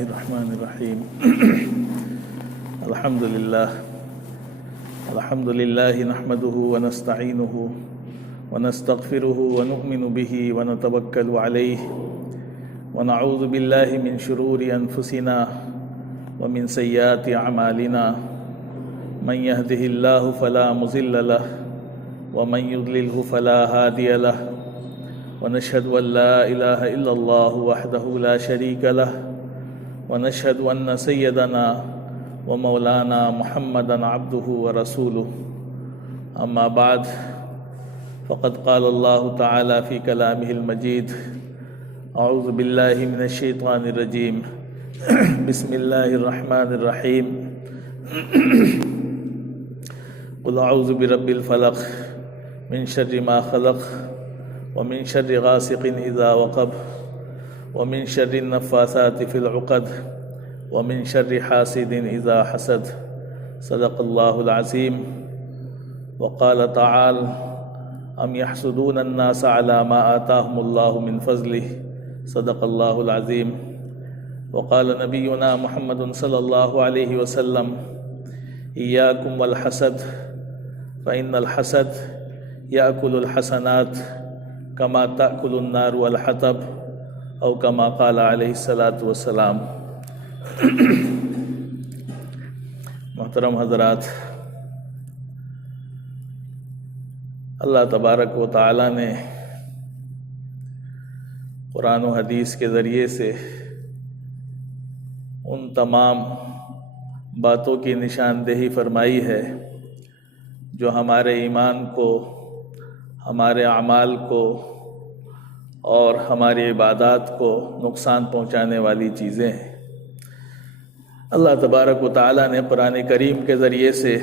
الرحمن الرحيم الحمد لله نحمده ونستعينه ونستغفره ونؤمن به ونتوكل عليه ونعوذ بالله من شرور أنفسنا ومن سيئات أعمالنا من يهده الله فلا مضل له ومن يضلله فلا هادي له ونشهد أن لا إله إلا الله وحده لا شريك له ونشهد أن سيدنا ومولانا محمدا عبده ورسوله أما بعد فقد قال الله تعالى في كلامه المجيد أعوذ بالله من الشيطان الرجيم بسم الله الرحمن الرحيم قل أعوذ برب الفلق من شر ما خلق ومن شر غاسق إذا وقب ومن شر النفاثات في العقد ومن شر حاسد إذا حسد صدق الله العظيم وقال تعالى أم يحسدون الناس على ما آتاهم الله من فضله صدق الله العظيم وقال نبينا محمد صلى الله عليه وسلم إياكم والحسد فإن الحسد يأكل الحسنات كما تأكل النار والحطب او كما قال علیہ الصلاۃ والسلام۔ محترم حضرات، اللہ تبارک و تعالی نے قرآن و حدیث کے ذریعے سے ان تمام باتوں کی نشاندہی فرمائی ہے جو ہمارے ایمان کو، ہمارے اعمال کو اور ہماری عبادات کو نقصان پہنچانے والی چیزیں ہیں۔ اللہ تبارک و تعالیٰ نے قرآن کریم کے ذریعے سے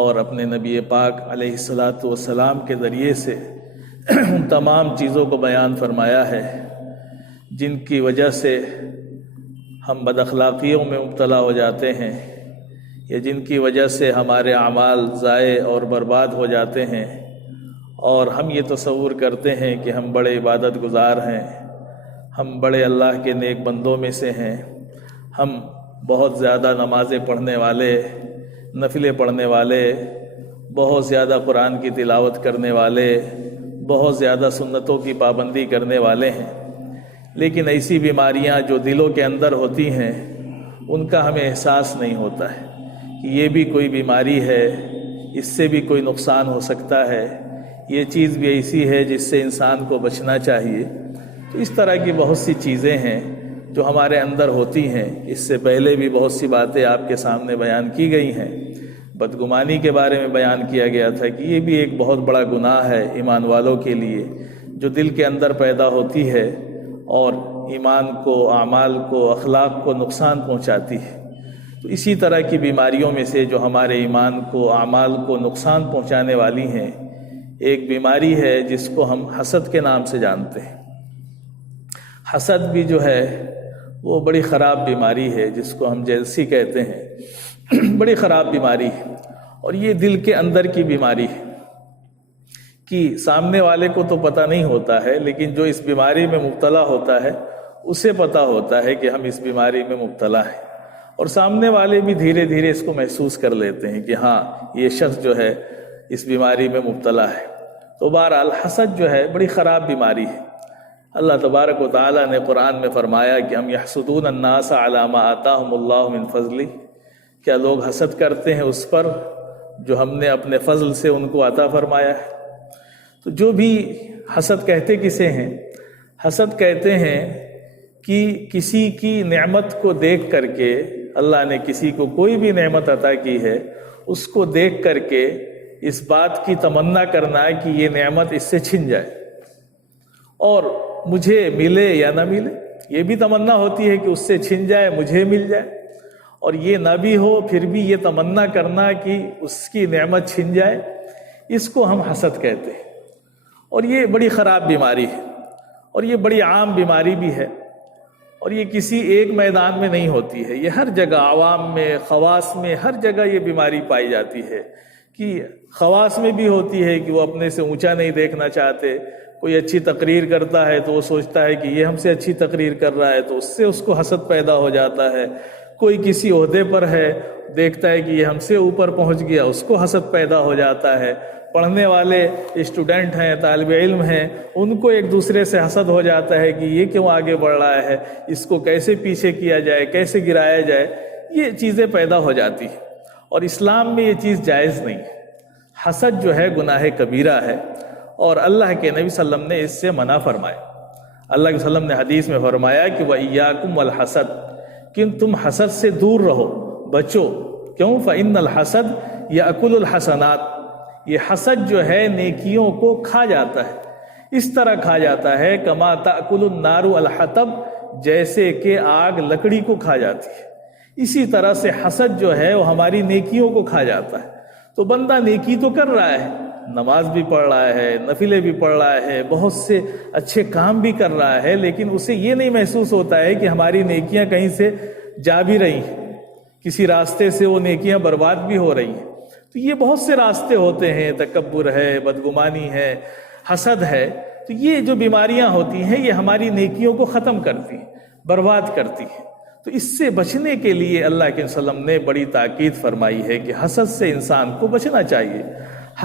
اور اپنے نبی پاک علیہ الصلاۃ والسلام کے ذریعے سے ان تمام چیزوں کو بیان فرمایا ہے جن کی وجہ سے ہم بد اخلاقیوں میں مبتلا ہو جاتے ہیں، یا جن کی وجہ سے ہمارے اعمال ضائع اور برباد ہو جاتے ہیں، اور ہم یہ تصور کرتے ہیں کہ ہم بڑے عبادت گزار ہیں، ہم بڑے اللہ کے نیک بندوں میں سے ہیں، ہم بہت زیادہ نمازیں پڑھنے والے، نفلیں پڑھنے والے، بہت زیادہ قرآن کی تلاوت کرنے والے، بہت زیادہ سنتوں کی پابندی کرنے والے ہیں، لیکن ایسی بیماریاں جو دلوں کے اندر ہوتی ہیں ان کا ہمیں احساس نہیں ہوتا ہے کہ یہ بھی کوئی بیماری ہے، اس سے بھی کوئی نقصان ہو سکتا ہے، یہ چیز بھی ایسی ہے جس سے انسان کو بچنا چاہیے۔ تو اس طرح کی بہت سی چیزیں ہیں جو ہمارے اندر ہوتی ہیں۔ اس سے پہلے بھی بہت سی باتیں آپ کے سامنے بیان کی گئی ہیں۔ بدگمانی کے بارے میں بیان کیا گیا تھا کہ یہ بھی ایک بہت بڑا گناہ ہے ایمان والوں کے لیے، جو دل کے اندر پیدا ہوتی ہے اور ایمان کو، اعمال کو، اخلاق کو نقصان پہنچاتی ہے۔ تو اسی طرح کی بیماریوں میں سے جو ہمارے ایمان کو، اعمال کو نقصان پہنچانے والی ہیں، ایک بیماری ہے جس کو ہم حسد کے نام سے جانتے ہیں۔ حسد بھی جو ہے وہ بڑی خراب بیماری ہے، جس کو ہم جیلسی کہتے ہیں، بڑی خراب بیماری ہے، اور یہ دل کے اندر کی بیماری ہے کہ سامنے والے کو تو پتہ نہیں ہوتا ہے، لیکن جو اس بیماری میں مبتلا ہوتا ہے اسے پتہ ہوتا ہے کہ ہم اس بیماری میں مبتلا ہیں، اور سامنے والے بھی دھیرے دھیرے اس کو محسوس کر لیتے ہیں کہ ہاں یہ شخص جو ہے اس بیماری میں مبتلا ہے۔ تو بہرحال حسد جو ہے بڑی خراب بیماری ہے۔ اللہ تبارک و تعالیٰ نے قرآن میں فرمایا کہ ہم یحسدون الناس علی ما آتاہم اللہ من فضلہ، کیا لوگ حسد کرتے ہیں اس پر جو ہم نے اپنے فضل سے ان کو عطا فرمایا ہے۔ تو جو بھی حسد کہتے کسے ہیں؟ حسد کہتے ہیں کہ کسی کی نعمت کو دیکھ کر کے، اللہ نے کسی کو کوئی بھی نعمت عطا کی ہے، اس کو دیکھ کر کے اس بات کی تمنا کرنا ہے کہ یہ نعمت اس سے چھن جائے اور مجھے ملے یا نہ ملے۔ یہ بھی تمنا ہوتی ہے کہ اس سے چھن جائے، مجھے مل جائے، اور یہ نہ بھی ہو پھر بھی یہ تمنا کرنا کہ اس کی نعمت چھن جائے، اس کو ہم حسد کہتے ہیں۔ اور یہ بڑی خراب بیماری ہے، اور یہ بڑی عام بیماری بھی ہے، اور یہ کسی ایک میدان میں نہیں ہوتی ہے، یہ ہر جگہ، عوام میں، خواص میں، ہر جگہ یہ بیماری پائی جاتی ہے کہ خواص میں بھی ہوتی ہے کہ وہ اپنے سے اونچا نہیں دیکھنا چاہتے، کوئی اچھی تقریر کرتا ہے تو وہ سوچتا ہے کہ یہ ہم سے اچھی تقریر کر رہا ہے، تو اس سے اس کو حسد پیدا ہو جاتا ہے۔ کوئی کسی عہدے پر ہے، دیکھتا ہے کہ یہ ہم سے اوپر پہنچ گیا، اس کو حسد پیدا ہو جاتا ہے۔ پڑھنے والے اسٹوڈنٹ ہیں، طالب علم ہیں، ان کو ایک دوسرے سے حسد ہو جاتا ہے کہ یہ کیوں آگے بڑھ رہا ہے، اس کو کیسے پیچھے کیا جائے، کیسے گرایا جائے، یہ چیزیں پیدا ہو جاتی ہیں۔ اور اسلام میں یہ چیز جائز نہیں ہے۔ حسد جو ہے گناہ کبیرہ ہے، اور اللہ کے نبی صلی اللہ علیہ وسلم نے اس سے منع فرمایا۔ اللہ کے وسلم نے حدیث میں فرمایا کہ وَإِيَّاكُمْ وَالْحَسَدْ، کہ تم حسد سے دور رہو، بچو۔ کیوں؟ فَإِنَّ الْحَسَدْ يَأْكُلُ الْحَسَنَاتِ، یہ حسد جو ہے نیکیوں کو کھا جاتا ہے، اس طرح کھا جاتا ہے کما تأکل النار الحطب، جیسے کہ آگ لکڑی کو کھا جاتی ہے، اسی طرح سے حسد جو ہے وہ ہماری نیکیوں کو کھا جاتا ہے۔ تو بندہ نیکی تو کر رہا ہے، نماز بھی پڑھ رہا ہے، نفلیں بھی پڑھ رہا ہے، بہت سے اچھے کام بھی کر رہا ہے، لیکن اسے یہ نہیں محسوس ہوتا ہے کہ ہماری نیکیاں کہیں سے جا بھی رہی ہیں، کسی راستے سے وہ نیکیاں برباد بھی ہو رہی ہیں۔ تو یہ بہت سے راستے ہوتے ہیں، تکبر ہے، بدگمانی ہے، حسد ہے۔ تو یہ جو بیماریاں ہوتی ہیں یہ ہماری نیکیوں کو ختم کرتی ہیں، برباد کرتی ہیں۔ تو اس سے بچنے کے لیے اللہ کے وسلم نے بڑی تاکید فرمائی ہے کہ حسد سے انسان کو بچنا چاہیے۔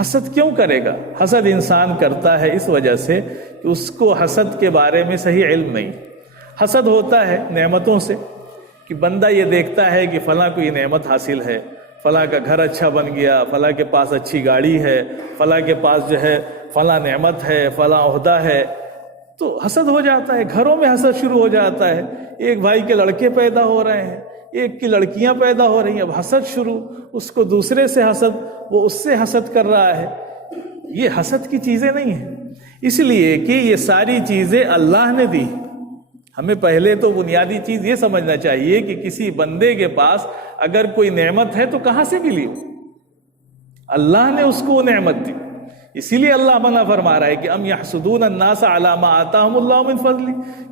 حسد کیوں کرے گا؟ حسد انسان کرتا ہے اس وجہ سے کہ اس کو حسد کے بارے میں صحیح علم نہیں۔ حسد ہوتا ہے نعمتوں سے، کہ بندہ یہ دیکھتا ہے کہ فلاں کو یہ نعمت حاصل ہے، فلاں کا گھر اچھا بن گیا، فلاں کے پاس اچھی گاڑی ہے، فلاں کے پاس جو ہے فلاں نعمت ہے، فلاں عہدہ ہے، تو حسد ہو جاتا ہے۔ گھروں میں حسد شروع ہو جاتا ہے، ایک بھائی کے لڑکے پیدا ہو رہے ہیں، ایک کی لڑکیاں پیدا ہو رہی ہیں، اب حسد شروع، اس کو دوسرے سے حسد، وہ اس سے حسد کر رہا ہے۔ یہ حسد کی چیزیں نہیں ہیں، اس لیے کہ یہ ساری چیزیں اللہ نے دی۔ ہمیں پہلے تو بنیادی چیز یہ سمجھنا چاہیے کہ کسی بندے کے پاس اگر کوئی نعمت ہے تو کہاں سے ملی؟ اللہ نے اس کو وہ نعمت دی، اسی لیے اللہ منع فرما رہا ہے کہ ام یحسدون الناس علی ما آتاہم اللہ من فضل،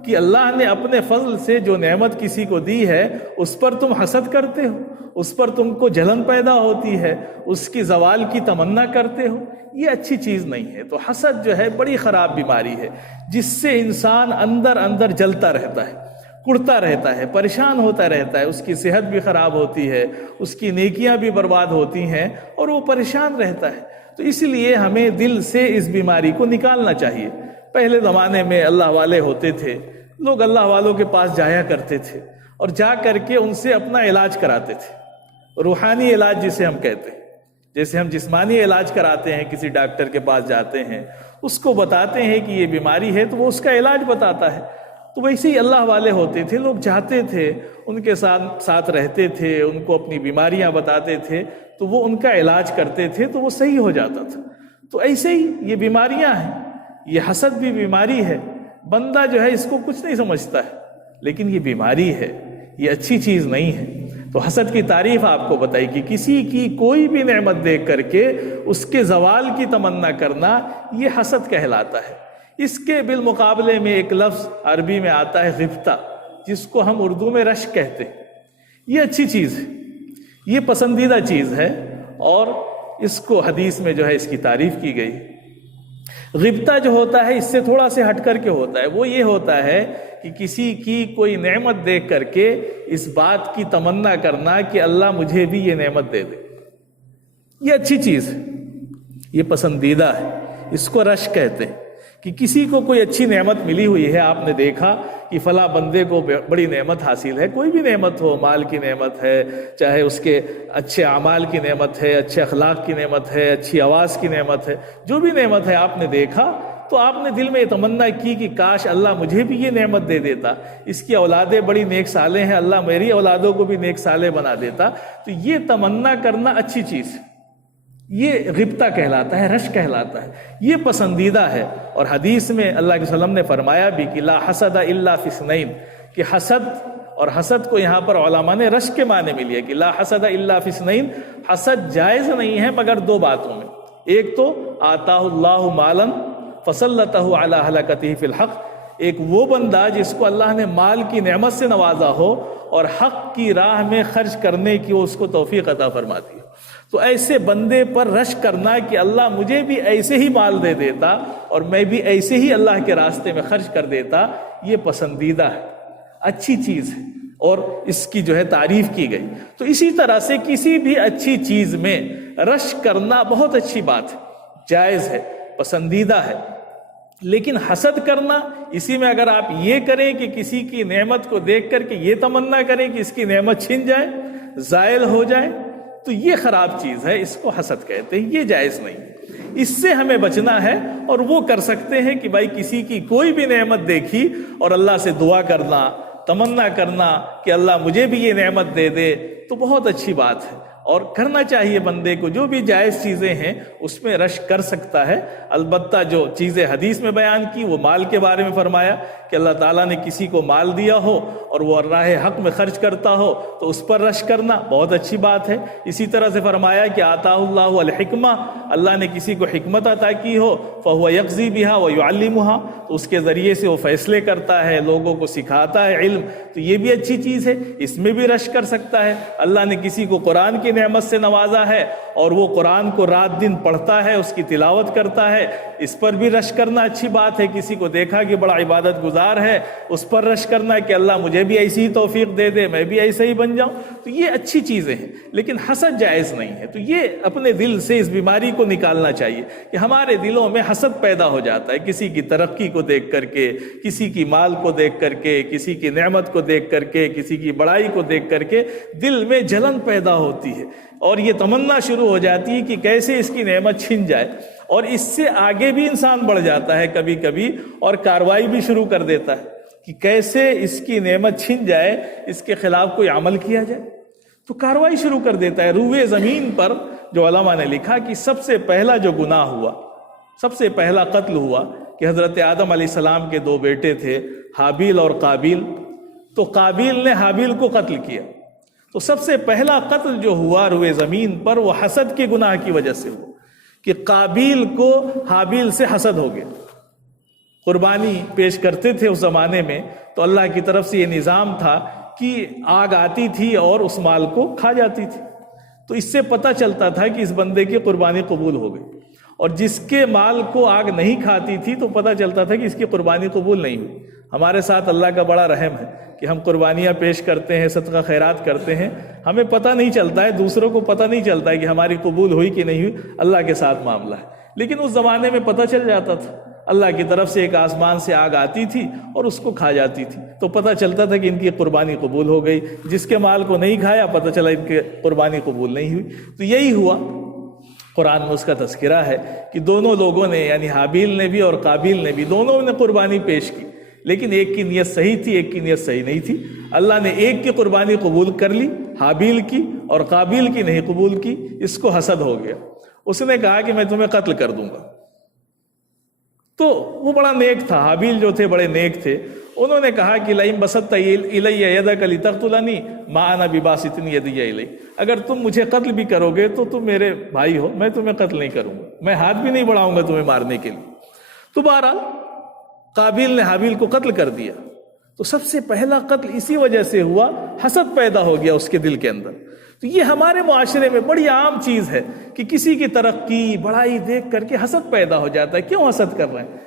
کہ اللہ نے اپنے فضل سے جو نعمت کسی کو دی ہے اس پر تم حسد کرتے ہو، اس پر تم کو جلن پیدا ہوتی ہے، اس کی زوال کی تمنا کرتے ہو، یہ اچھی چیز نہیں ہے۔ تو حسد جو ہے بڑی خراب بیماری ہے، جس سے انسان اندر اندر جلتا رہتا ہے، کڑتا رہتا ہے، پریشان ہوتا رہتا ہے، اس کی صحت بھی خراب ہوتی ہے، اس کی نیکیاں بھی برباد ہوتی ہیں، اور وہ پریشان رہتا ہے۔ تو اس لیے ہمیں دل سے اس بیماری کو نکالنا چاہیے۔ پہلے زمانے میں اللہ والے ہوتے تھے، لوگ اللہ والوں کے پاس جایا کرتے تھے، اور جا کر کے ان سے اپنا علاج کراتے تھے، روحانی علاج جسے ہم کہتے ہیں۔ جیسے ہم جسمانی علاج کراتے ہیں، کسی ڈاکٹر کے پاس جاتے ہیں، اس کو بتاتے ہیں کہ یہ بیماری ہے تو وہ اس کا علاج بتاتا ہے، تو ویسے ہی اللہ والے ہوتے تھے، لوگ جاتے تھے، ان کے ساتھ رہتے تھے، ان کو اپنی بیماریاں بتاتے تھے، تو وہ ان کا علاج کرتے تھے تو وہ صحیح ہو جاتا تھا۔ تو ایسے ہی یہ بیماریاں ہیں، یہ حسد بھی بیماری ہے، بندہ جو ہے اس کو کچھ نہیں سمجھتا ہے، لیکن یہ بیماری ہے، یہ اچھی چیز نہیں ہے۔ تو حسد کی تعریف آپ کو بتائی کہ کسی کی کوئی بھی نعمت دیکھ کر کے اس کے زوال کی تمنا کرنا، یہ حسد کہلاتا ہے۔ اس کے بالمقابلے میں ایک لفظ عربی میں آتا ہے غبطہ، جس کو ہم اردو میں رشک کہتے ہیں۔ یہ اچھی چیز ہے، یہ پسندیدہ چیز ہے، اور اس کو حدیث میں جو ہے اس کی تعریف کی گئی۔ غبطہ جو ہوتا ہے اس سے تھوڑا سے ہٹ کر کے ہوتا ہے، وہ یہ ہوتا ہے کہ کسی کی کوئی نعمت دیکھ کر کے اس بات کی تمنا کرنا کہ اللہ مجھے بھی یہ نعمت دے دے، یہ اچھی چیز ہے، یہ پسندیدہ ہے، اس کو رشک کہتے ہیں۔ کہ کسی کو کوئی اچھی نعمت ملی ہوئی ہے، آپ نے دیکھا کہ فلاں بندے کو بڑی نعمت حاصل ہے، کوئی بھی نعمت ہو، مال کی نعمت ہے، چاہے اس کے اچھے اعمال کی نعمت ہے، اچھے اخلاق کی نعمت ہے، اچھی آواز کی نعمت ہے، جو بھی نعمت ہے آپ نے دیکھا تو آپ نے دل میں یہ تمنا کی کہ کاش اللہ مجھے بھی یہ نعمت دے دیتا، اس کی اولادیں بڑی نیک صالح ہیں، اللہ میری اولادوں کو بھی نیک صالح بنا دیتا۔ تو یہ تمنا کرنا اچھی چیز ہے، یہ غبطہ کہلاتا ہے، رشک کہلاتا ہے، یہ پسندیدہ ہے۔ اور حدیث میں اللہ کے وسلم نے فرمایا بھی کہ لا حسد الا فی اثنین، کہ حسد، اور حسد کو یہاں پر علماء نے رشک کے معنی میں لیا کہ لا حسد الا فی اثنین، حسد جائز نہیں ہے مگر دو باتوں میں۔ ایک تو آتاہ اللہ مالا فسلطہ علی ہلاکتہ فی الحق، ایک وہ بندہ جس کو اللہ نے مال کی نعمت سے نوازا ہو اور حق کی راہ میں خرچ کرنے کی اس کو توفیق عطا فرماتی ہے۔ تو ایسے بندے پر رش کرنا کہ اللہ مجھے بھی ایسے ہی مال دے دیتا اور میں بھی ایسے ہی اللہ کے راستے میں خرچ کر دیتا، یہ پسندیدہ ہے، اچھی چیز ہے اور اس کی جو ہے تعریف کی گئی۔ تو اسی طرح سے کسی بھی اچھی چیز میں رش کرنا بہت اچھی بات ہے، جائز ہے، پسندیدہ ہے۔ لیکن حسد کرنا، اسی میں اگر آپ یہ کریں کہ کسی کی نعمت کو دیکھ کر کے یہ تمنا کریں کہ اس کی نعمت چھن جائے، زائل ہو جائے، تو یہ خراب چیز ہے، اس کو حسد کہتے ہیں، یہ جائز نہیں۔ اس سے ہمیں بچنا ہے، اور وہ کر سکتے ہیں کہ بھائی کسی کی کوئی بھی نعمت دیکھی اور اللہ سے دعا کرنا، تمنا کرنا کہ اللہ مجھے بھی یہ نعمت دے دے، تو بہت اچھی بات ہے، اور کرنا چاہیے بندے کو۔ جو بھی جائز چیزیں ہیں اس میں رش کر سکتا ہے۔ البتہ جو چیزیں حدیث میں بیان کی، وہ مال کے بارے میں فرمایا کہ اللہ تعالیٰ نے کسی کو مال دیا ہو اور وہ راہ حق میں خرچ کرتا ہو تو اس پر رش کرنا بہت اچھی بات ہے۔ اسی طرح سے فرمایا کہ آتا اللہ الحکمہ، اللہ نے کسی کو حکمت عطا کی ہو، فہو یقضی بہا ویعلمہا، تو اس کے ذریعے سے وہ فیصلے کرتا ہے، لوگوں کو سکھاتا ہے علم، تو یہ بھی اچھی چیز ہے، اس میں بھی رش کر سکتا ہے۔ اللہ نے کسی کو قرآن کی نعمت سے نوازا ہے اور وہ قرآن کو رات دن پڑھتا ہے، اس کی تلاوت کرتا ہے، اس پر بھی رش کرنا اچھی بات ہے۔ کسی کو دیکھا کہ بڑا عبادت گزار ہے، اس پر رش کرنا کہ اللہ مجھے بھی ایسی ہی توفیق دے دے، میں بھی ایسے ہی بن جاؤں، تو یہ اچھی چیزیں ہیں، لیکن حسد جائز نہیں ہے۔ تو یہ اپنے دل سے اس بیماری کو نکالنا چاہیے کہ ہمارے دلوں میں حسد پیدا ہو جاتا ہے، کسی کی ترقی کو دیکھ کر کے، کسی کی مال کو دیکھ کر کے، کسی کی نعمت کو دیکھ کر کے، کسی کی بڑائی کو دیکھ کر کے دل میں جلن پیدا ہوتی ہے، اور یہ تمنا شروع ہو جاتی ہے کہ کیسے اس کی نعمت چھن جائے، اور اس سے آگے بھی انسان بڑھ جاتا ہے کبھی کبھی، اور کارروائی بھی شروع کر دیتا ہے کہ کیسے اس کی نعمت چھن جائے، اس کے خلاف کوئی عمل کیا جائے، تو کارروائی شروع کر دیتا ہے۔ روئے زمین پر جو علماء نے لکھا کہ سب سے پہلا جو گناہ ہوا، سب سے پہلا قتل ہوا کہ حضرت آدم علیہ السلام کے دو بیٹے تھے، حابیل اور قابیل، تو قابیل نے حابیل کو قتل کیا، تو سب سے پہلا قتل جو ہوا روئے زمین پر وہ حسد کے گناہ کی وجہ سے ہوا کہ قابیل کو حابیل سے حسد ہو گیا۔ قربانی پیش کرتے تھے اس زمانے میں، تو اللہ کی طرف سے یہ نظام تھا کہ آگ آتی تھی اور اس مال کو کھا جاتی تھی، تو اس سے پتہ چلتا تھا کہ اس بندے کی قربانی قبول ہو گئی، اور جس کے مال کو آگ نہیں کھاتی تھی تو پتہ چلتا تھا کہ اس کی قربانی قبول نہیں ہوئی۔ ہمارے ساتھ اللہ کا بڑا رحم ہے کہ ہم قربانیاں پیش کرتے ہیں، صدقہ خیرات کرتے ہیں، ہمیں پتہ نہیں چلتا ہے، دوسروں کو پتہ نہیں چلتا ہے کہ ہماری قبول ہوئی کہ نہیں ہوئی، اللہ کے ساتھ معاملہ ہے۔ لیکن اس زمانے میں پتہ چل جاتا تھا، اللہ کی طرف سے ایک آسمان سے آگ آتی تھی اور اس کو کھا جاتی تھی، تو پتہ چلتا تھا کہ ان کی قربانی قبول ہو گئی۔ جس کے مال کو نہیں کھایا پتہ چلا ان کی قربانی قبول نہیں ہوئی۔ تو یہی ہوا، قرآن میں اس کا تذکرہ ہے کہ دونوں لوگوں نے، یعنی حابیل نے بھی اور قابیل نے بھی، دونوں نے قربانی پیش کی، لیکن ایک کی نیت صحیح تھی، ایک کی نیت صحیح نہیں تھی۔ اللہ نے ایک کی قربانی قبول کر لی، حابیل کی، اور قابیل کی نہیں قبول کی، اس کو حسد ہو گیا۔ اس نے کہا کہ میں تمہیں قتل کر دوں گا، تو وہ بڑا نیک تھا، حابیل جو تھے بڑے نیک تھے، انہوں نے کہا کہ لئن بسطت الی یدک لتقتلنی ما انا بباسط یدی الیک، اگر تم مجھے قتل بھی کرو گے تو تم میرے بھائی ہو، میں تمہیں قتل نہیں کروں گا، میں ہاتھ بھی نہیں بڑھاؤں گا تمہیں مارنے کے لیے۔ تو بہرحال قابیل نے حابیل کو قتل کر دیا۔ تو سب سے پہلا قتل اسی وجہ سے ہوا، حسد پیدا ہو گیا اس کے دل کے اندر۔ تو یہ ہمارے معاشرے میں بڑی عام چیز ہے کہ کسی کی ترقی بڑائی دیکھ کر کے حسد پیدا ہو جاتا ہے۔ کیوں حسد کر رہے ہیں؟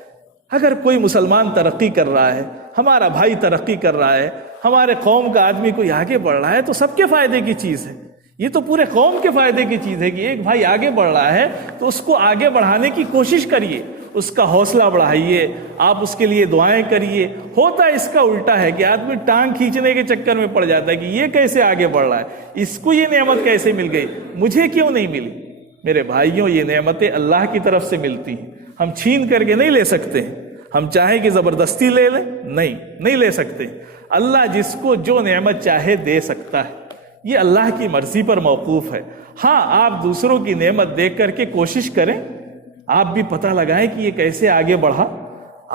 اگر کوئی مسلمان ترقی کر رہا ہے، ہمارا بھائی ترقی کر رہا ہے، ہمارے قوم کا آدمی کوئی آگے بڑھ رہا ہے، تو سب کے فائدے کی چیز ہے، یہ تو پورے قوم کے فائدے کی چیز ہے کہ ایک بھائی آگے بڑھ رہا ہے تو اس کو آگے بڑھانے کی کوشش کریے، اس کا حوصلہ بڑھائیے، آپ اس کے لیے دعائیں کریے۔ ہوتا اس کا الٹا ہے کہ آدمی ٹانگ کھینچنے کے چکر میں پڑ جاتا ہے کہ یہ کیسے آگے بڑھ رہا ہے، اس کو یہ نعمت کیسے مل گئی، مجھے کیوں نہیں ملی؟ میرے بھائیوں، یہ نعمتیں اللہ کی طرف سے ملتی ہیں، ہم چھین کر کے نہیں لے سکتے ہیں۔ ہم چاہیں کہ زبردستی لے لیں، نہیں لے سکتے۔ اللہ جس کو جو نعمت چاہے دے سکتا ہے، یہ اللہ کی مرضی پر موقوف ہے۔ ہاں، آپ دوسروں کی نعمت دیکھ کر کے کوشش کریں، آپ بھی پتہ لگائیں کہ یہ کیسے آگے بڑھا،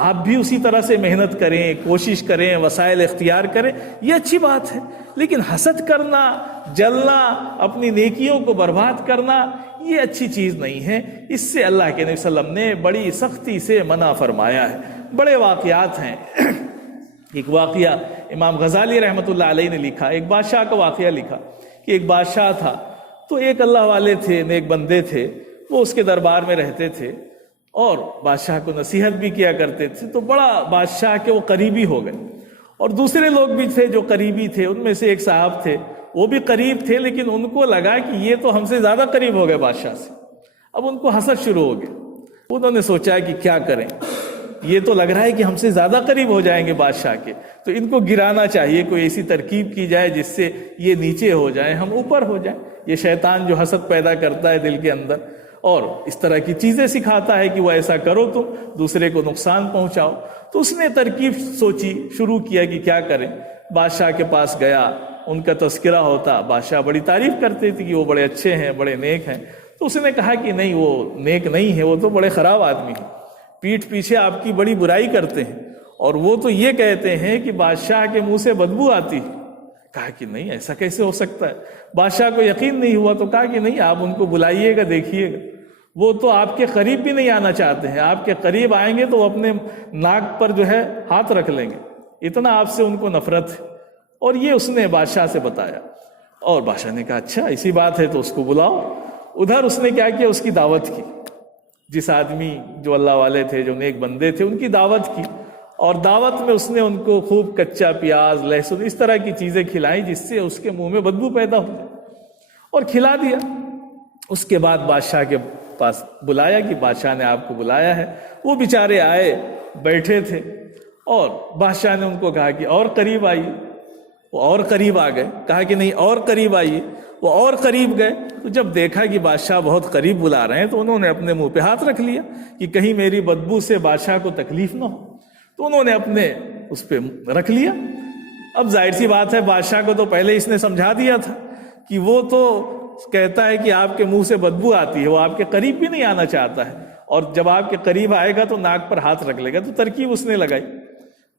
آپ بھی اسی طرح سے محنت کریں، کوشش کریں، وسائل اختیار کریں، یہ اچھی بات ہے۔ لیکن حسد کرنا، جلنا، اپنی نیکیوں کو برباد کرنا، یہ اچھی چیز نہیں ہے۔ اس سے اللہ کے نبی صلی اللہ علیہ وسلم نے بڑی سختی سے منع فرمایا ہے۔ بڑے واقعات ہیں۔ ایک واقعہ امام غزالی رحمۃ اللہ علیہ نے لکھا، ایک بادشاہ کا واقعہ لکھا کہ ایک بادشاہ تھا، تو ایک اللہ والے تھے، نیک بندے تھے، وہ اس کے دربار میں رہتے تھے اور بادشاہ کو نصیحت بھی کیا کرتے تھے، تو بڑا بادشاہ کے وہ قریبی ہو گئے۔ اور دوسرے لوگ بھی تھے جو قریبی تھے، ان میں سے ایک صاحب تھے، وہ بھی قریب تھے، لیکن ان کو لگا کہ یہ تو ہم سے زیادہ قریب ہو گئے بادشاہ سے، اب ان کو حسد شروع ہو گیا۔ انہوں نے سوچا کہ کیا کریں، یہ تو لگ رہا ہے کہ ہم سے زیادہ قریب ہو جائیں گے بادشاہ کے، تو ان کو گرانا چاہیے، کوئی ایسی ترکیب کی جائے جس سے یہ نیچے ہو جائیں، ہم اوپر ہو جائیں۔ یہ شیطان جو حسد پیدا کرتا ہے دل کے اندر اور اس طرح کی چیزیں سکھاتا ہے کہ وہ ایسا کرو، تم دوسرے کو نقصان پہنچاؤ۔ تو اس نے ترکیب سوچی، شروع کیا کہ کیا کریں۔ بادشاہ کے پاس گیا، ان کا تذکرہ ہوتا، بادشاہ بڑی تعریف کرتے تھے کہ وہ بڑے اچھے ہیں، بڑے نیک ہیں۔ تو اس نے کہا کہ نہیں، وہ نیک نہیں ہے، وہ تو بڑے خراب آدمی ہیں، پیٹھ پیچھے آپ کی بڑی برائی کرتے ہیں، اور وہ تو یہ کہتے ہیں کہ بادشاہ کے منہ سے بدبو آتی ہے۔ کہا کہ نہیں، ایسا کیسے ہو سکتا ہے؟ بادشاہ کو یقین نہیں ہوا تو کہا کہ نہیں، آپ ان کو بلائیے گا، دیکھیے گا، وہ تو آپ کے قریب بھی نہیں آنا چاہتے ہیں، آپ کے قریب آئیں گے تو وہ اپنے ناک پر جو ہے ہاتھ رکھ لیں گے، اتنا آپ سے ان کو نفرت ہے۔ اور یہ اس نے بادشاہ سے بتایا، اور بادشاہ نے کہا اچھا ایسی بات ہے تو اس کو بلاؤ۔ ادھر اس نے کیا کیا، اس کی دعوت کی، جس آدمی جو اللہ والے تھے، جو نیک بندے تھے، ان کی دعوت کی، اور دعوت میں اس نے ان کو خوب کچا پیاز، لہسن، اس طرح کی چیزیں کھلائیں جس سے اس کے منہ میں بدبو پیدا ہو جائے، اور کھلا دیا۔ اس کے بعد بادشاہ کے پاس بلایا کہ بادشاہ نے آپ کو بلایا ہے۔ وہ بیچارے آئے، بیٹھے تھے، اور بادشاہ نے ان کو کہا کہ اور قریب آئیے۔ وہ اور قریب آ گئے، کہا کہ نہیں اور قریب آئیے۔ وہ اور قریب گئے، تو جب دیکھا کہ بادشاہ بہت قریب بلا رہے ہیں تو انہوں نے اپنے منہ پہ ہاتھ رکھ لیا کہ کہیں میری بدبو سے بادشاہ کو تکلیف نہ ہو، تو انہوں نے اپنے اس پہ رکھ لیا۔ اب ظاہر سی بات ہے، بادشاہ کو تو پہلے اس نے سمجھا دیا تھا کہ وہ تو کہتا ہے کہ آپ کے منہ سے بدبو آتی ہے، وہ آپ کے قریب بھی نہیں آنا چاہتا ہے، اور جب آپ کے قریب آئے گا تو ناک پر ہاتھ رکھ لے گا، تو ترکیب اس نے لگائی۔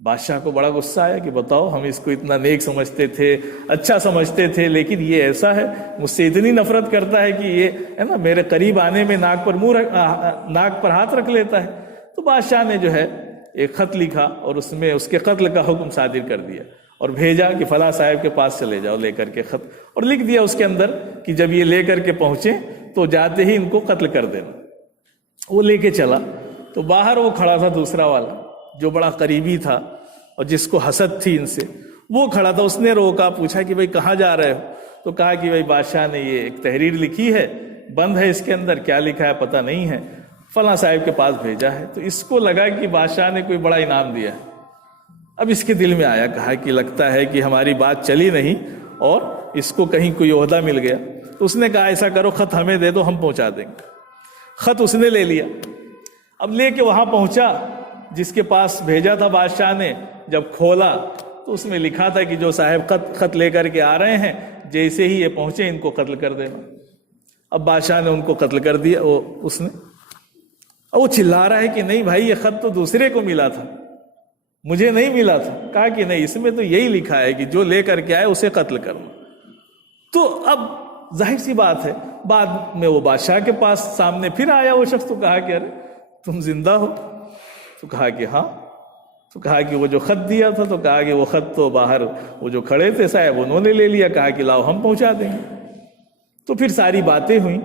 بادشاہ کو بڑا غصہ آیا کہ بتاؤ، ہم اس کو اتنا نیک سمجھتے تھے، اچھا سمجھتے تھے، لیکن یہ ایسا ہے، مجھ سے اتنی نفرت کرتا ہے کہ یہ ہے نا میرے قریب آنے میں ناک پر ہاتھ رکھ لیتا ہے۔ تو بادشاہ نے جو ہے ایک خط لکھا اور اس میں اس کے قتل کا حکم صادر کر دیا، اور بھیجا کہ فلاں صاحب کے پاس چلے جاؤ لے کر کے خط، اور لکھ دیا اس کے اندر کہ جب یہ لے کر کے پہنچے تو جاتے ہی ان کو قتل کر دینا۔ وہ لے کے چلا تو باہر وہ کھڑا تھا دوسرا والا جو بڑا قریبی تھا اور جس کو حسد تھی ان سے، وہ کھڑا تھا۔ اس نے روکا، پوچھا کہ بھئی کہاں جا رہے ہو؟ تو کہا کہ بھئی بادشاہ نے یہ ایک تحریر لکھی ہے، بند ہے اس کے اندر، کیا لکھا ہے پتہ نہیں ہے، فلاں صاحب کے پاس بھیجا ہے۔ تو اس کو لگا کہ بادشاہ نے کوئی بڑا انعام دیا ہے۔ اب اس کے دل میں آیا، کہا کہ لگتا ہے کہ ہماری بات چلی نہیں اور اس کو کہیں کوئی عہدہ مل گیا۔ تو اس نے کہا ایسا کرو، خط ہمیں دے دو، ہم پہنچا دیں گے۔ خط اس نے لے لیا، اب لے کے وہاں پہنچا جس کے پاس بھیجا تھا بادشاہ نے۔ جب کھولا تو اس میں لکھا تھا کہ جو صاحب خط لے کر کے آ رہے ہیں، جیسے ہی یہ پہنچے ان کو قتل کر دینا۔ اب بادشاہ نے ان کو قتل کر دیا۔ وہ چلا رہا ہے کہ نہیں بھائی، یہ خط تو دوسرے کو ملا تھا، مجھے نہیں ملا تھا۔ کہا کہ نہیں، اس میں تو یہی لکھا ہے کہ جو لے کر کے آئے اسے قتل کرنا۔ تو اب ظاہر سی بات ہے، بعد میں وہ بادشاہ کے پاس سامنے پھر آیا وہ شخص، تو کہا کہ ارے تم زندہ ہو؟ تو کہا کہ ہاں۔ تو کہا کہ وہ جو خط دیا تھا، تو کہا کہ وہ خط تو باہر وہ جو کھڑے تھے صاحب انہوں نے لے لیا۔ کہا کہ لاؤ ہم پہنچا دیں گے۔ تو پھر ساری باتیں ہوئیں،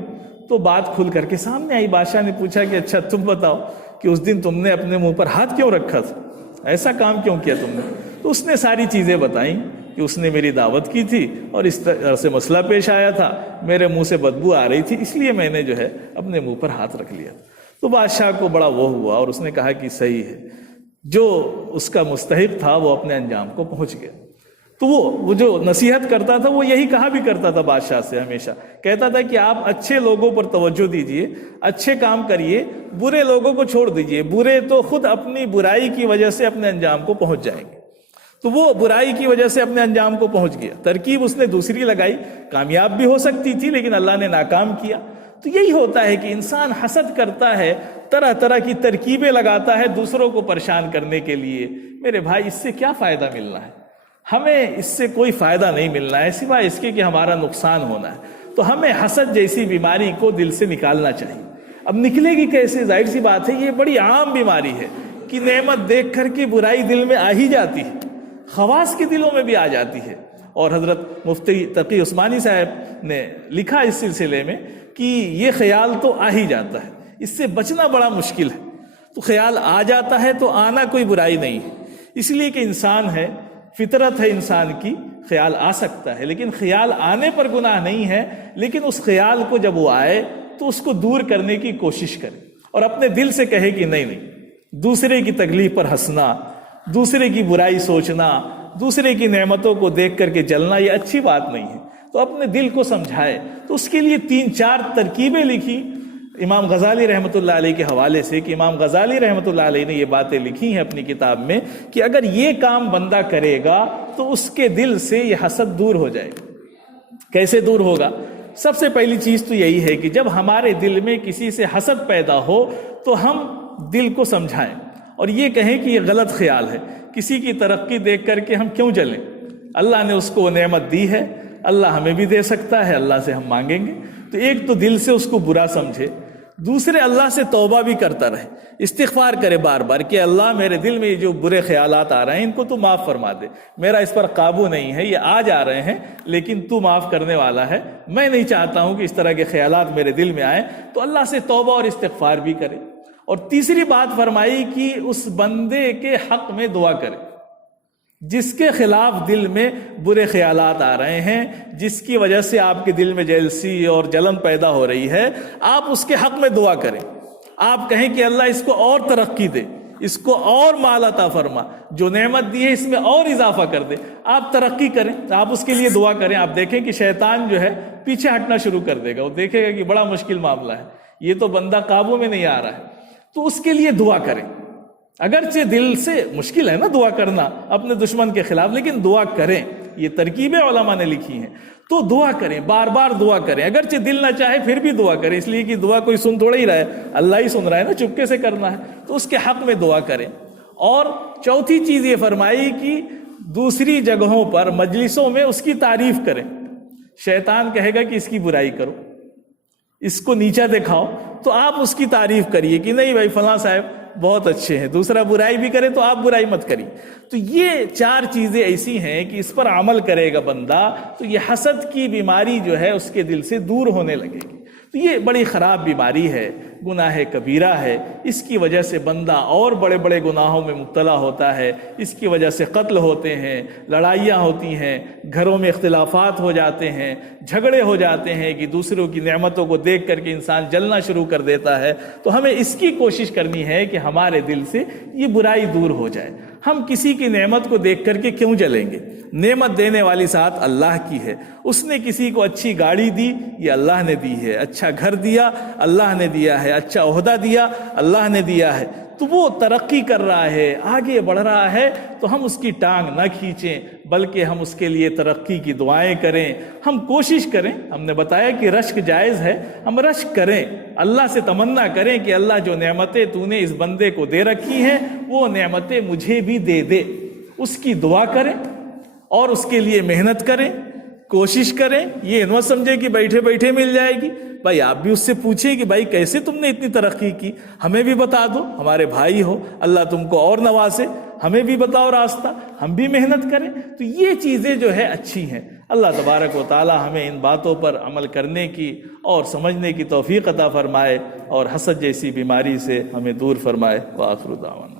تو بات کھل کر کے سامنے آئی۔ بادشاہ نے پوچھا کہ اچھا تم بتاؤ کہ اس دن تم نے اپنے منہ پر ہاتھ کیوں رکھا تھا، ایسا کام کیوں کیا تم نے؟ تو اس نے ساری چیزیں بتائیں کہ اس نے میری دعوت کی تھی اور اس طرح سے مسئلہ پیش آیا تھا، میرے منہ سے بدبو آ رہی تھی، اس لیے میں نے جو ہے اپنے منہ پر ہاتھ رکھ لیا۔ تو بادشاہ کو بڑا وہ ہوا اور اس نے کہا کہ صحیح ہے، جو اس کا مستحق تھا وہ اپنے انجام کو پہنچ گیا۔ تو وہ جو نصیحت کرتا تھا وہ یہی کہا بھی کرتا تھا بادشاہ سے، ہمیشہ کہتا تھا کہ آپ اچھے لوگوں پر توجہ دیجئے، اچھے کام کریے، برے لوگوں کو چھوڑ دیجئے، برے تو خود اپنی برائی کی وجہ سے اپنے انجام کو پہنچ جائیں گے۔ تو وہ برائی کی وجہ سے اپنے انجام کو پہنچ گیا۔ ترکیب اس نے دوسری لگائی، کامیاب بھی ہو سکتی تھی لیکن اللہ نے ناکام کیا۔ تو یہی ہوتا ہے کہ انسان حسد کرتا ہے، طرح طرح کی ترکیبیں لگاتا ہے دوسروں کو پریشان کرنے کے لیے۔ میرے بھائی، اس سے کیا فائدہ ملنا ہے؟ ہمیں اس سے کوئی فائدہ نہیں ملنا ہے سوائے اس کے کہ ہمارا نقصان ہونا ہے۔ تو ہمیں حسد جیسی بیماری کو دل سے نکالنا چاہیے۔ اب نکلے گی کیسے؟ ظاہر سی بات ہے، یہ بڑی عام بیماری ہے کہ نعمت دیکھ کر کے برائی دل میں آ ہی جاتی ہے، خواص کے دلوں میں بھی آ جاتی ہے، اور حضرت مفتی تقی عثمانی صاحب نے لکھا اس سلسلے میں کہ یہ خیال تو آ ہی جاتا ہے، اس سے بچنا بڑا مشکل ہے۔ تو خیال آ جاتا ہے تو آنا کوئی برائی نہیں ہے، اس لیے کہ انسان ہے، فطرت ہے انسان کی، خیال آ سکتا ہے، لیکن خیال آنے پر گناہ نہیں ہے۔ لیکن اس خیال کو جب وہ آئے تو اس کو دور کرنے کی کوشش کرے اور اپنے دل سے کہے کہ نہیں، دوسرے کی تکلیف پر ہنسنا، دوسرے کی برائی سوچنا، دوسرے کی نعمتوں کو دیکھ کر کے جلنا، یہ اچھی بات نہیں ہے۔ تو اپنے دل کو سمجھائے، تو اس کے لیے 3-4 ترکیبیں لکھی امام غزالی رحمۃ اللہ علیہ کے حوالے سے، کہ امام غزالی رحمۃ اللہ علیہ نے یہ باتیں لکھی ہیں اپنی کتاب میں کہ اگر یہ کام بندہ کرے گا تو اس کے دل سے یہ حسد دور ہو جائے گا۔ کیسے دور ہوگا؟ سب سے پہلی چیز تو یہی ہے کہ جب ہمارے دل میں کسی سے حسد پیدا ہو تو ہم دل کو سمجھائیں اور یہ کہیں کہ یہ غلط خیال ہے، کسی کی ترقی دیکھ کر کے ہم کیوں جلیں؟ اللہ نے اس کو وہ نعمت دی ہے، اللہ ہمیں بھی دے سکتا ہے، اللہ سے ہم مانگیں گے۔ تو ایک تو دل سے اس کو برا سمجھے، دوسرے اللہ سے توبہ بھی کرتا رہے، استغفار کرے بار بار کہ اللہ میرے دل میں جو برے خیالات آ رہے ہیں ان کو تو معاف فرما دے، میرا اس پر قابو نہیں ہے، یہ آ جا رہے ہیں لیکن تو معاف کرنے والا ہے، میں نہیں چاہتا ہوں کہ اس طرح کے خیالات میرے دل میں آئیں۔ تو اللہ سے توبہ اور استغفار بھی کرے۔ اور تیسری بات فرمائی کہ اس بندے کے حق میں دعا کرے جس کے خلاف دل میں برے خیالات آ رہے ہیں، جس کی وجہ سے آپ کے دل میں جیلسی اور جلن پیدا ہو رہی ہے، آپ اس کے حق میں دعا کریں۔ آپ کہیں کہ اللہ اس کو اور ترقی دے، اس کو اور مال عطا فرما، جو نعمت دی ہے اس میں اور اضافہ کر دے، آپ ترقی کریں، آپ اس کے لیے دعا کریں۔ آپ دیکھیں کہ شیطان جو ہے پیچھے ہٹنا شروع کر دے گا، وہ دیکھے گا کہ بڑا مشکل معاملہ ہے، یہ تو بندہ قابو میں نہیں آ رہا ہے، تو اس کے لیے دعا کریں۔ اگرچہ دل سے مشکل ہے نا دعا کرنا اپنے دشمن کے خلاف، لیکن دعا کریں۔ یہ ترکیبیں علماء نے لکھی ہیں، تو دعا کریں، بار بار دعا کریں، اگرچہ دل نہ چاہے پھر بھی دعا کریں، اس لیے کہ دعا کوئی سن تھوڑا ہی رہا ہے، اللہ ہی سن رہا ہے نا، چپکے سے کرنا ہے، تو اس کے حق میں دعا کریں۔ اور چوتھی چیز یہ فرمائی کہ دوسری جگہوں پر مجلسوں میں اس کی تعریف کریں۔ شیطان کہے گا کہ اس کی برائی کرو، اس کو نیچا دکھاؤ، تو آپ اس کی تعریف کریے کہ نہیں بھائی فلاں صاحب بہت اچھے ہیں، دوسرا برائی بھی کرے تو آپ برائی مت کریے۔ تو یہ 4 چیزیں ایسی ہیں کہ اس پر عمل کرے گا بندہ تو یہ حسد کی بیماری جو ہے اس کے دل سے دور ہونے لگے گی۔ تو یہ بڑی خراب بیماری ہے، گناہ کبیرہ ہے، اس کی وجہ سے بندہ اور بڑے بڑے گناہوں میں مبتلا ہوتا ہے، اس کی وجہ سے قتل ہوتے ہیں، لڑائیاں ہوتی ہیں، گھروں میں اختلافات ہو جاتے ہیں، جھگڑے ہو جاتے ہیں کہ دوسروں کی نعمتوں کو دیکھ کر کے انسان جلنا شروع کر دیتا ہے۔ تو ہمیں اس کی کوشش کرنی ہے کہ ہمارے دل سے یہ برائی دور ہو جائے۔ ہم کسی کی نعمت کو دیکھ کر کے کیوں جلیں گے؟ نعمت دینے والی ذات اللہ کی ہے، اس نے کسی کو اچھی گاڑی دی، یہ اللہ نے دی ہے، اچھا گھر دیا اللہ نے دیا ہے، اچھا عہدہ دیا اللہ نے دیا ہے، تو وہ ترقی کر رہا ہے، آگے بڑھ رہا ہے، تو ہم اس کی ٹانگ نہ کھینچیں بلکہ ہم اس کے لیے ترقی کی دعائیں کریں، ہم کوشش کریں۔ ہم نے بتایا کہ رشک جائز ہے، ہم رشک کریں، اللہ سے تمنا کریں کہ اللہ جو نعمتیں تو نے اس بندے کو دے رکھی ہیں وہ نعمتیں مجھے بھی دے دے، اس کی دعا کریں اور اس کے لیے محنت کریں، کوشش کریں۔ یہ نہ سمجھے کہ بیٹھے بیٹھے مل جائے گی، بھائی آپ بھی اس سے پوچھیں کہ بھائی کیسے تم نے اتنی ترقی کی، ہمیں بھی بتا دو، ہمارے بھائی ہو، اللہ تم کو اور نوازے، ہمیں بھی بتاؤ راستہ، ہم بھی محنت کریں۔ تو یہ چیزیں جو ہے اچھی ہیں۔ اللہ تبارک و تعالی ہمیں ان باتوں پر عمل کرنے کی اور سمجھنے کی توفیق عطا فرمائے اور حسد جیسی بیماری سے ہمیں دور فرمائے۔ وآخر دعوانا